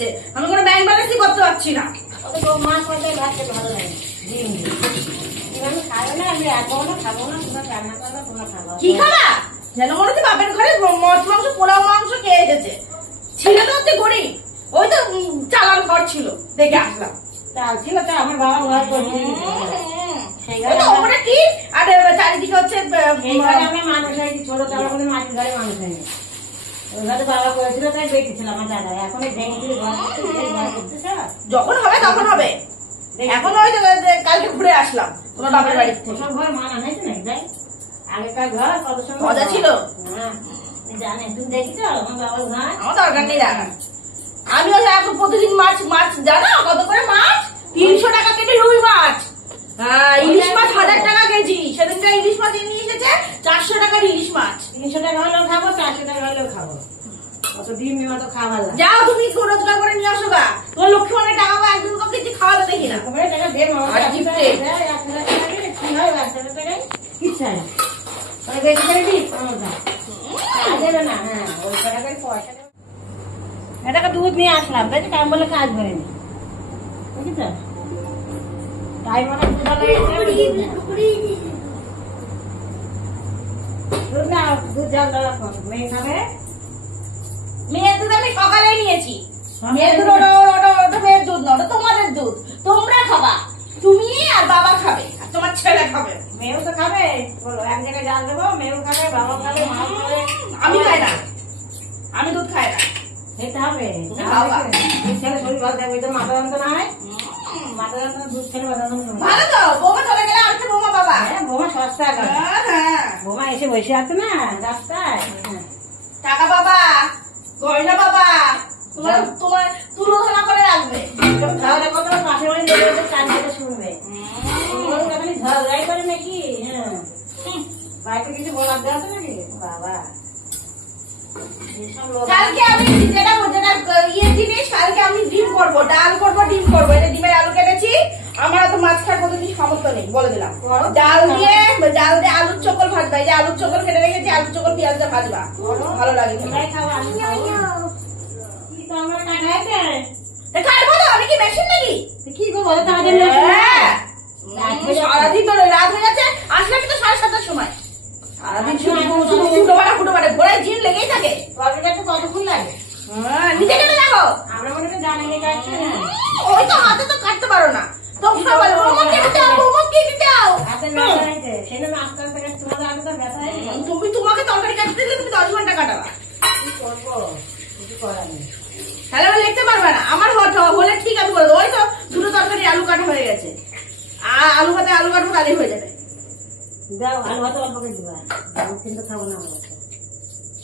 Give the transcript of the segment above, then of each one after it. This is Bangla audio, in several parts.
যাচ্ছে, আমি কোনো ব্যাংক ব্যালেন্সই করতে পারছি না। মাছ ভাত খেতে ভালো লাগে, আমি খাবো না, আমি এখনো খাবো না, তোমরা রান্না করবো, তোমরা খাবো। কি খাবা? যেন মনে হচ্ছে বাপের ঘরে মাছ মাংস পোলাও মাংস খেয়ে এসেছে। ছিল তো হচ্ছে গরিব, ওই তো চালান ঘর ছিল, দেখে আসলাম। চাল ছিল তো আমার বাবা ঘর করছিল, ওটা কি আর চারিদিকে হচ্ছে আমি মানুষ হয়েছি, ছোট চালা করে মাটির ঘরে মানুষ হয়নি। ওই ঘরে বাবা করেছিল, তাই বেঁচেছিল আমার দাদা। এখন ভেঙেছিল, যখন হবে তখন হবে। এখন ওই কালকে ঘুরে আসলাম তোমার বাপের বাড়ি থেকে। সব ঘর মানা হয়েছে নাকি? যাই আগেকার ঘর কত সময় মজা ছিল। জানে তুমি দেখেছো আমার বাবার ঘর? আমার দরকার নেই দেখা। আমি এখন প্রতিদিন মাছ মাছ জানো কত করে মাছ? 300 টাকা কেটে রুই মাছ। ইলিশ মাছ 1000 টাকা কেজি। সেদিনটা ইলিশ মাছ নিয়ে এসেছে 400 টাকার ইলিশ মাছ। 300 টাকা হলেও খাবো, 400 টাকা হলেও খাবো। অত ডিম মতো খাওয়া লাগে। যাও তুমি রোজগার করে নিয়ে আসো গা। তোমার লক্ষ্মী মানে টাকা বা একদিন কিছু খাওয়াতে দেখি না। তোমার টাকা দে মামা, আর জিপতে কি হয় 1 টাকা টাকায় কিচ্ছু হয় না। ওই বেশি করে দিই মামা দেবে না। হ্যাঁ ওই টাকায় পয়সা দেবে। এটাকে দুধ নিয়ে আসলাম, তাই কাম বলে কাজ করেনি, বুঝেছ? তাই মানে দুধ জল দেওয়া মেয়ে খাবে। মেয়ের দুধ আমি সকালেই নিয়েছি। মেয়ের দুধ ওটা মেয়ের দুধ না, ওটা তোমাদের দুধ। তোমরা খাবা, তুমি আর বাবা খাবে আর তোমার ছেলে খাবে। মেয়েও তো খাবে, বলো এক জায়গায় জাল দেবো, মেয়েও খাবে, বাবা খাবে, মা খাবে। আমি খাই না, আমি দুধ খাই না। খেতে হবে, ছেলে শরীর ভালো থাকবে। মাথা যন্ত্রণা হয়, মাথা যন্ত্রণা দুধ খেলে মাথা যন্ত্রণা ভালো তো। বৌমা চলে গেলে আর বৌমা বাবা। হ্যাঁ বৌমা সস্তা করে। হ্যাঁ বৌমা এসে বসে আছে না রাস্তায়, টাকা বাবা, গয়না বাবা, তোমার তুলোধনা করে রাখবে। খাওয়া দাওয়া করতে পাশের বাড়ি লেগে কান থেকে শুনবে, ঝগড়াই করে নাকি। হ্যাঁ বাড়িতে কিছু বলার দেওয়া তো নাকি বাবা। কালকে আমি যেটা জিনিস, কালকে আমি ডিম করবো, ডাল করবো, ডিম করবো। এটা ডিমের আলু কেটেছি। আমার তো মাছ খাওয়ার মতো কিছু সামর্থ্য নেই, বলে দিলাম। ডাল দিয়ে আলুর চকল ভাজবা। এই যে আলুর চকল কেটে রেখেছি, আলুর চকল পেঁয়াজ দিয়ে ভাজবা, ভালো লাগে। খাইবো তো, আমি কি মেশিন নাকি? কি গো বলো তো? সারাদিন তো রাত হয়ে যাচ্ছে, আসলে আমি তো 7:30টার সময়। সারাদিন ফুটো বাটে ঘোড়ায় জিন লেগেই থাকে। কতক্ষণ লাগে? নিজে কেটে দেখো। আমরা মনে করি জানি কাটছে না, ওই তো হাতে তো কাটতে পারো না। তখন বলে বৌমা কেটে দাও, বৌমা কেটে দাও। হাতে ব্যথা হয়েছে, সেই জন্য আস্তে আস্তে তোমাদের আগে তো ব্যথা হয়েছে। তোমাকে তরকারি কাটতে দিলে তুমি 10 ঘন্টা কাটাবা। কি করবো, কিছু করার নেই। তাহলে আমি লিখতে পারবে না। আমার হলে ঠিক আমি বলবো, ওই তো দুটো তরকারি আলু কাটা হয়ে গেছে। আলু ভাতে আলু কাটবো, তাহলেই হয়ে যাবে। দাও আলু ভাতে অল্প করে দিবা, আমি কিন্তু খাবো না।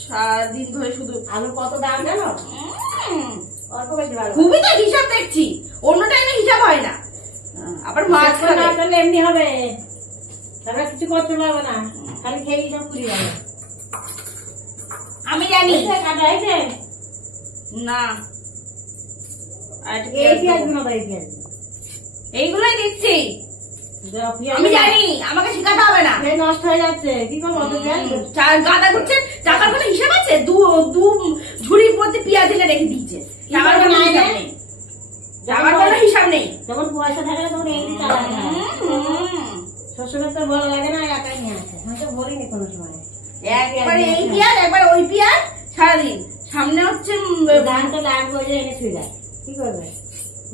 সারাদিন ধরে শুধু আলু কত দাম জানো? অল্প করে দিবা। খুবই তো হিসাব দেখছি, অন্য টাইমে হিসাব হয় না। আবার মাছ করলে এমনি হবে, তারা কিছু করতে পারবো না, খালি খেয়ে সব পুরি যাবে। আমি জানি কাটা হয়েছে না। এই পেঁয়াজ গুলো, এই পেঁয়াজ এইগুলোই দিচ্ছি আমি জানি, আমাকে শেখাতে হবে না। নষ্ট হয়ে যাচ্ছে, কি করবো? গাদা করছে, টাকার কোনো হিসাব আছে? দু ঝুড়ি প্রতি পেঁয়াজ এনে রেখে দিচ্ছে, টাকার কোনো হিসাব নেই। টাকার কোনো হিসাব নেই। যখন পয়সা থাকে না তখন এই টাকা শ্বশুরের তো ভালো লাগে না, একাই নিয়ে আসে, হয়তো বলিনি কোনো সময়। একবার এই পেঁয়াজ, একবার ওই পেঁয়াজ, সারাদিন সামনে হচ্ছে ধান তো লাগবে, এনে শুয়ে যায়, কি করবে?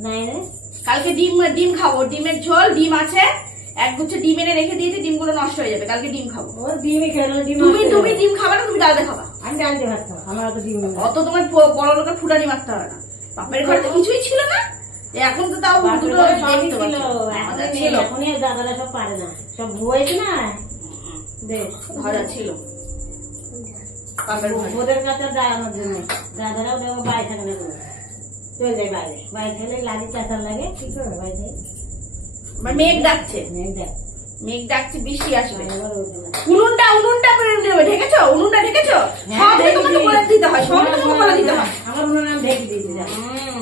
নাই রে কালকে ডিম খাবো, ডিমের ঝোল, ডিম আছে, একগুচ্ছ ডিম এনে রেখে দিয়েছি, ডিমগুলো নষ্ট হয়ে যাবে, কালকে ডিম খাবো। ডিমই খেলো, তুমি ডিম খাবা না, তুমি ডাল দিয়ে খাবা। আমি ডাল দিয়ে ভাত খাবো, আমার অত ডিম অত তোমার বড় লোকের ফুটানি মারতে হবে না। বাপের ঘরে তো কিছুই ছিল না, এখন তো তাও দুটো ছিল। এখন দাদারা সব পারে না, সব বয়েছে না, ঘরা ছিল ওদের কাছে দাঁড়ানোর জন্য। দাদারাও দেখো বাইরে থাকে না, চলে যায় বাইরে, বাইরে থাকলে লাগে, চাচার লাগে, কি করবে বাইরে? মেঘ ডাকছে, মেঘ ডাকছে, বৃষ্টি আসবে। উনুনটা ঢেকেছো, উনুনটা ঢেকেছো, সব তোমাকে বলে দিতে হয়, সব তোমাকে বলে দিতে হয়। আমার উনুন ঢেকে দিতে যাও,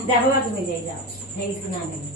দেখো না তুমি যাই যাও, ঢেকে না দেখে